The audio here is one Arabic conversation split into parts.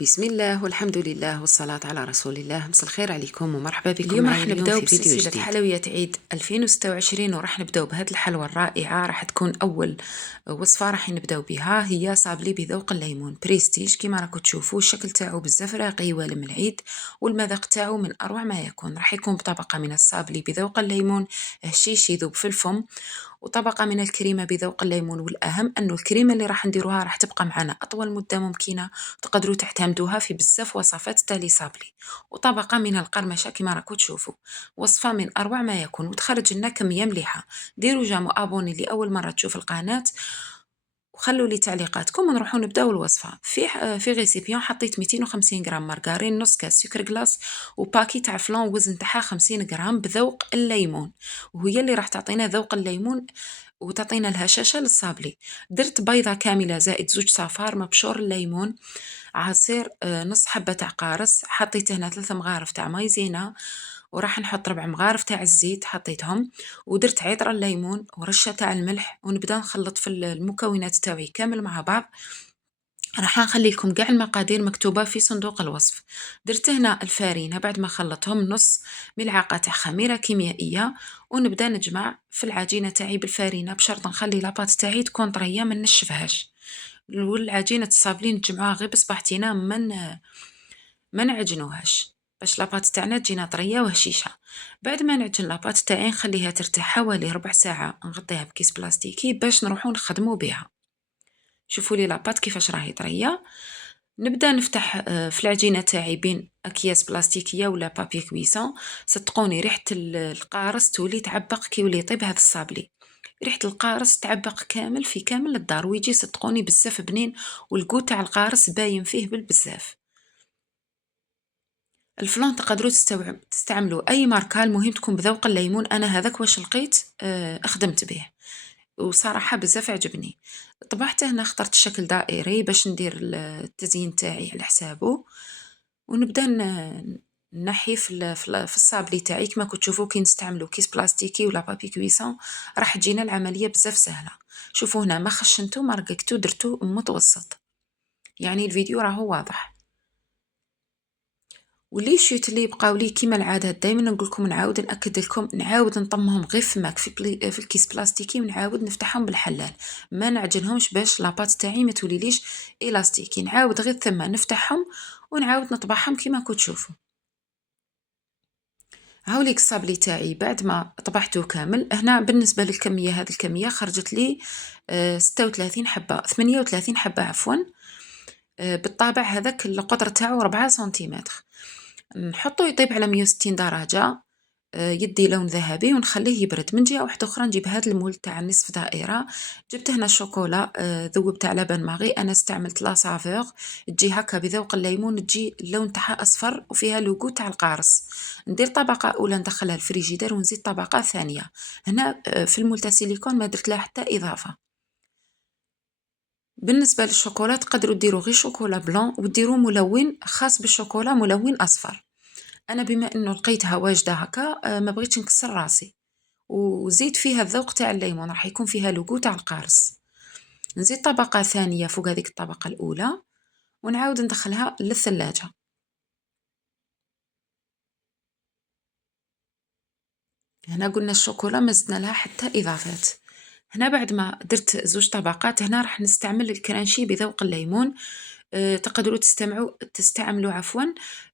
بسم الله والحمد لله والصلاة على رسول الله. مساء الخير عليكم ومرحبا بكم اليوم معي راح اليوم نبداو في فيديو بسلسلة جديد. حلويات عيد 2026 وراح نبداو بهذه الحلوى الرائعة. راح تكون أول وصفة راح نبداو بها هي صابلي بذوق الليمون بريستيج. كما راكم تشوفوا الشكل تاعو بزاف راقي والم العيد، والمذاق تاعو من أروع ما يكون. راح يكون بطبقة من الصابلي بذوق الليمون هشيش يذوب في الفم، وطبقة من الكريمة بذوق الليمون، والأهم أنه الكريمة اللي راح نديروها راح تبقى معنا أطول مدة ممكنة، تقدروا تعتمدوها في بزاف وصفات تالي صابلي. وطبقة من القرمشة كما راكم تشوفوا. وصفة من أروع ما يكون وتخرج لنا كمية مليحة. ديروا جامو أبوني لأول مرة تشوف القناة، وخلوا لي تعليقاتكم ونروحوا نبداو الوصفه. في غيسيبيون حطيت 250 غرام مارغرين، نص كاس سكر جلاس، وباكي تاع فلان وزن تاعها 50 غرام بذوق الليمون، وهي اللي راح تعطينا ذوق الليمون وتعطينا الهشاشه للصابلي. درت بيضه كامله زائد زوج صفار مبشور الليمون، عصير نص حبه تاع قارص، حطيت هنا 3 مغارف تاع مايزينا، وراح نحط 4 مغارف تاع الزيت حطيتهم، ودرت عطر الليمون ورشه تاع الملح، ونبدا نخلط في المكونات تاوعي كامل مع بعض. راح نخلي لكم كاع المقادير مكتوبه في صندوق الوصف. درت هنا الفارينه بعد ما خلطهم نص ملعقه تاع خميره كيميائيه، ونبدا نجمع في العجينه تاعي بالفارينه بشرط نخلي لاباط تاعي تكون طريه ما نشفهاش. والعجينه الصابلين نجمعوها غير بصباحتينا ما نعجنوهاش باش لاباط تاعنا تجينا طريه وهشيشه. بعد ما نعجن لاباط تاعي نخليها ترتاح حوالي ربع ساعه، نغطيها بكيس بلاستيكي باش نروحو نخدمو بها. شوفوا لي لاباط كيفاش راهي طريه. نبدا نفتح في العجينه تاعي بين اكياس بلاستيكيه ولا بابي كويسون. صدقوني ريحه القارص تولي تعبق كي يولي يطيب هذا الصابلي. ريحه القارص تعبق كامل في كامل الدار، ويجي صدقوني بزاف بنين، والكو تاع القارص باين فيه بالبزاف. الفلان تقدروا تستعملوا اي ماركه، المهم تكون بذوق الليمون. انا هذاك واش لقيت خدمت به، وصراحه بزاف عجبني. طبعته هنا اخترت الشكل دائري باش ندير التزيين تاعي على حسابه، ونبدا نحي في الصابلي تاعي. كما كنت تشوفوا كي نستعملوا كيس بلاستيكي ولا بابي كويسون راح تجينا العمليه بزاف سهله. شوفوا هنا ما خشنتو ما رققتو، درتو متوسط، يعني الفيديو راهو واضح. ولي شيت اللي بقاو لي كيما العاده دائما نقول لكم نعاود ناكد لكم، نعاود نطمهم غير فماك في الكيس بلاستيكي، ونعاود نفتحهم بالحلال، ما نعجنهمش باش لاباط تاعي ما توليليش الاستيكي. نعاود غير ثم نفتحهم ونعاود نطبعهم كيما كنت تشوفوا. هاوليك الصابلي تاعي بعد ما طبعته كامل. هنا بالنسبه للكميه، هذه الكميه خرجت لي 36 حبه 38 حبه عفوا. بالطابع هذاك القطر تاعو 4 سنتيمتر. نحطو يطيب على 160 درجة، يدي لون ذهبي، ونخليه يبرد. من جهة واحدة أخرى نجيب هذا المول تاع النصف دائرة. جبت هنا الشوكولا ذوب تاع لبن ماغي، أنا استعملت لا سافور، تجي هكا بذوق الليمون، تجي اللون تاعها أصفر وفيها لوغو تاع القارص. ندير طبقة أولى ندخلها الفريجيدير، ونزيد طبقة ثانية. هنا في المول تاع سيليكون ما درت لها حتى إضافة. بالنسبة للشوكولا تقدروا ديروا غير شوكولا بلون، وديروا ملون خاص بالشوكولا، ملون أصفر. أنا بما أنه لقيتها واجدة هكا ما بغيتش نكسر راسي، وزيد فيها الذوق تاع الليمون، راح يكون فيها لوغو تاع القارص. نزيد طبقة ثانية فوق هذيك الطبقة الأولى، ونعاود ندخلها للثلاجة. هنا قلنا الشوكولا ما زدنا لها حتى إضافات. هنا بعد ما درت زوج طبقات، هنا راح نستعمل الكرانشي بذوق الليمون. تقدروا تستعملوا عفوا.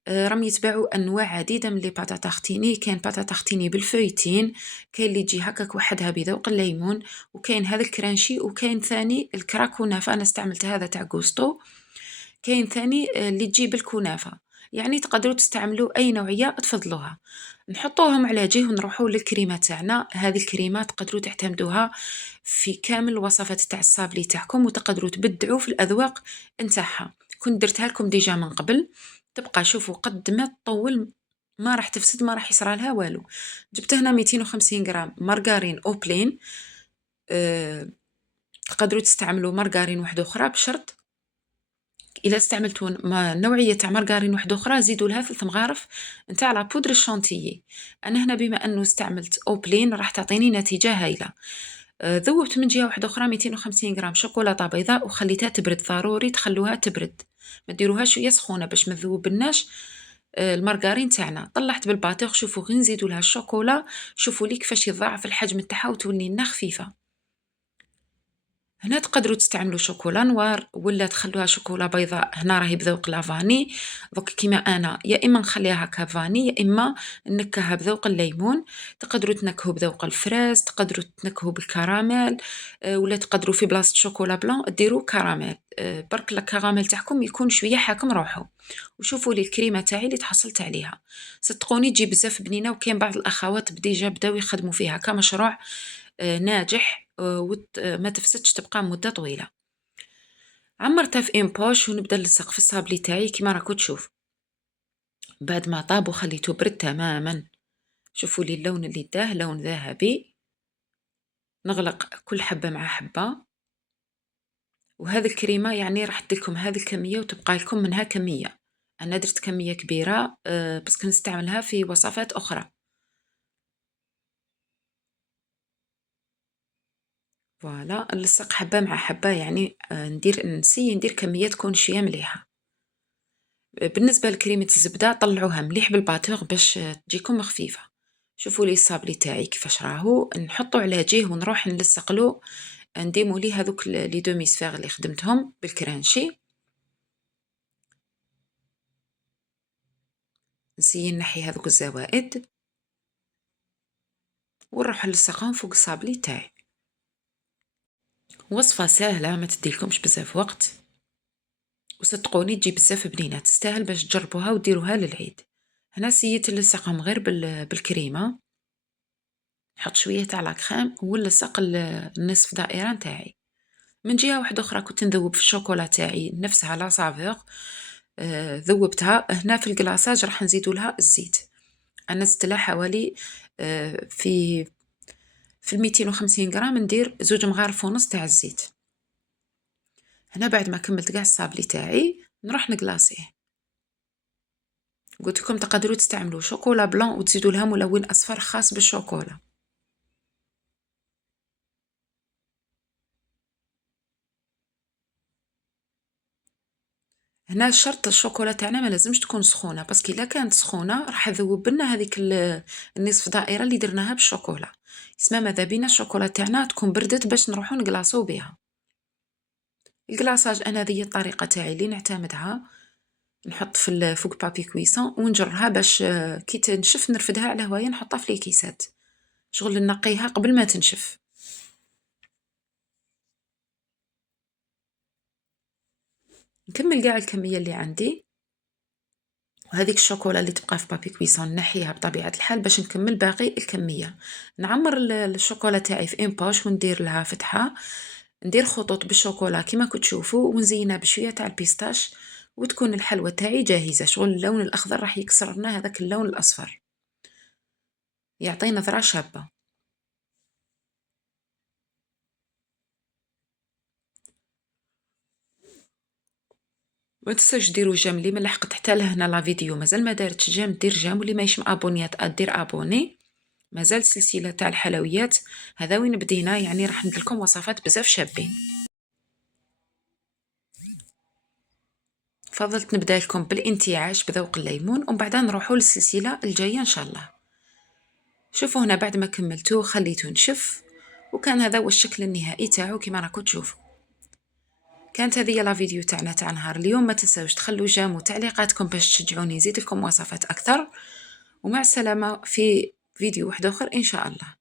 راهم يتباعوا انواع عديده من لي باتاتا ختيني. كاين باتاتا ختيني بالفويتين، كاين اللي تجي هكاك وحدها بذوق الليمون، وكاين هذا الكرانشي، وكاين ثاني الكراكونافا، انا استعملت هذا تاع غوستو. كاين ثاني اللي تجي بالكنافه. يعني تقدروا تستعملوا اي نوعيه تفضلوها. نحطوهم على جهه ونروحوا للكريمه تاعنا. هذه الكريمه تقدروا تعتمدوها في كامل الوصفات تاع الصابلي تاعكم، وتقدروا تبدعوا في الاذواق نتاعها. كنت درتها لكم ديجا من قبل، تبقى شوفوا قد ما تطول ما راح تفسد، ما راح يصرى لها والو. جبت هنا 250 غرام مارغرين او بلين. أه تقدروا تستعملوا مارغرين واحده اخرى بشرط الا استعملتوا نوعيه تاع مارغرين واحده اخرى زيدوا لها 3 مغارف نتاع لا بودر الشانتيي. انا هنا بما انه استعملت اوبلين راح تعطيني نتيجه هايله. ذوبت من جهه واحده اخرى 250 غرام شوكولاته بيضاء، وخليتها تبرد، ضروري تخلوها تبرد. ما ديروهاش وهي سخونه باش ما تذوبلناش المارغرين تاعنا. طلعت بالباتور، شوفوا غير نزيدوا لها الشوكولا، شوفوا لي كيفاش يضاعف الحجم تاعها وتولي لنا خفيفه. هنا تقدروا تستعملوا شوكولا نوار ولا تخلوها شوكولا بيضاء، هنا راهي بذوق لافاني. دوك كيما انا يا اما نخليها هكا فاني يا اما نكهها بذوق الليمون. تقدروا تنكهوا بذوق الفراز، تقدروا تنكهوا بالكراميل، ولا تقدروا في بلاصه شوكولا بلان ديروا كراميل. برك الكراميل تاعكم يكون شويه حاكم روحه. وشوفوا لي الكريمه تاعي اللي تحصلت عليها، صدقوني تجي بزاف بنينه. وكاين بعض الاخوات بديجا بداو يخدموا فيها كمشروع ناجح، ما تفسدش تبقى مدة طويلة. عمرتها في ان بوش ونبدا نلصق في الصابلي تاعي كيما راكو تشوف. بعد ما طاب وخليته برد تماما، شوفوا لي اللون اللي داه لون ذهبي. نغلق كل حبة مع حبة. وهذه الكريمة يعني راح اديلكم هذه الكمية وتبقى لكم منها كمية. انا درت كمية كبيرة بس كنستعملها في وصفات اخرى. فوالا نلصق حبة مع حبة، يعني ندير كمية تكون شوية مليحة. بالنسبة لكريمة الزبدة طلعوها مليح بالباتور باش تجيكم خفيفة. شوفوا لي الصابلي تاعي كيفاش راهو، نحطو على جيه ونروح نلصقلو نديمو ليه هذوك لي دومي سفير اللي خدمتهم بالكرانشي. نسيي نحي هذوك الزوائد ونروح نلصقهم فوق الصابلي تاعي. وصفة سهلة ما تديلكمش بزاف وقت، وصدقوني تجي بزاف بنينة، تستاهل باش تجربوها وديروها للعيد. هنا سييت نلصقهم غير بالكريمة، نحط شوية تاع لاكريم ونلصق النصف دائرة نتاعي. من جهة واحدة أخرى كنت نذوب في الشوكولا تاعي نفسها لا سافور، ذوبتها. هنا في الكلاصاج راح نزيدو لها الزيت. أنا زدت لها حوالي في 250 غرام ندير 2 مغارف ونص تاع الزيت. هنا بعد ما كملت قاع الصابلي تاعي نروح نكلاصيه. قلت لكم تقدروا تستعملوا شوكولا بلان وتزيدوا لها ملون اصفر خاص بالشوكولا. هنا الشرط الشوكولا تاعنا ما لازمش تكون سخونه، باسكو الا كانت سخونه راح تذوب لنا هذيك النصف دائره اللي درناها بالشوكولا. اسمها ماذا بينا الشوكولا تاعنا تكون بردت باش نروحو نكلاصو بها. الكلاصاج انا هذه الطريقه تاعي اللي نعتمدها. نحط في فوق بابي كويسون ونجرها باش كي تنشف نرفدها على هوايه نحطها في الكيسات، شغل نقيها قبل ما تنشف. نكمل قاع الكميه اللي عندي، وهذيك الشوكولا اللي تبقى في بابي كويسون نحيها بطبيعه الحال باش نكمل باقي الكميه. نعمر الشوكولا تاعي في ان بوش وندير لها فتحه، ندير خطوط بالشوكولا كيما كتشوفوا ونزينها بشويه تاع البيستاش، وتكون الحلوى تاعي جاهزه. شغل اللون الاخضر راح يكسر لنا هذاك اللون الاصفر، يعطي نظره شابه. ما تنساوش ديروا جيم اللي ما لحقت حتى لهنا لا فيديو مازال ما دارتش جيم دير جيم، واللي ماهيش مابونيات دير ابوني. مازال سلسله تاع الحلويات هذا وين بدينا، يعني راح ندير لكم وصفات بزاف شابين. فضلت نبدا لكم بالانتعاش بذوق الليمون ومن بعد نروحوا للسلسله الجايه ان شاء الله. شوفوا هنا بعد ما كملتو خليته نشف، وكان هذا هو الشكل النهائي تاعو كما راكم تشوفوا. كانت هذه لا فيديو تاعنا تاع نهار اليوم. ما تنساوش تخلوا جيم وتعليقاتكم باش تشجعوني نزيد لكم وصفات اكثر، ومع السلامه في فيديو واحد اخر ان شاء الله.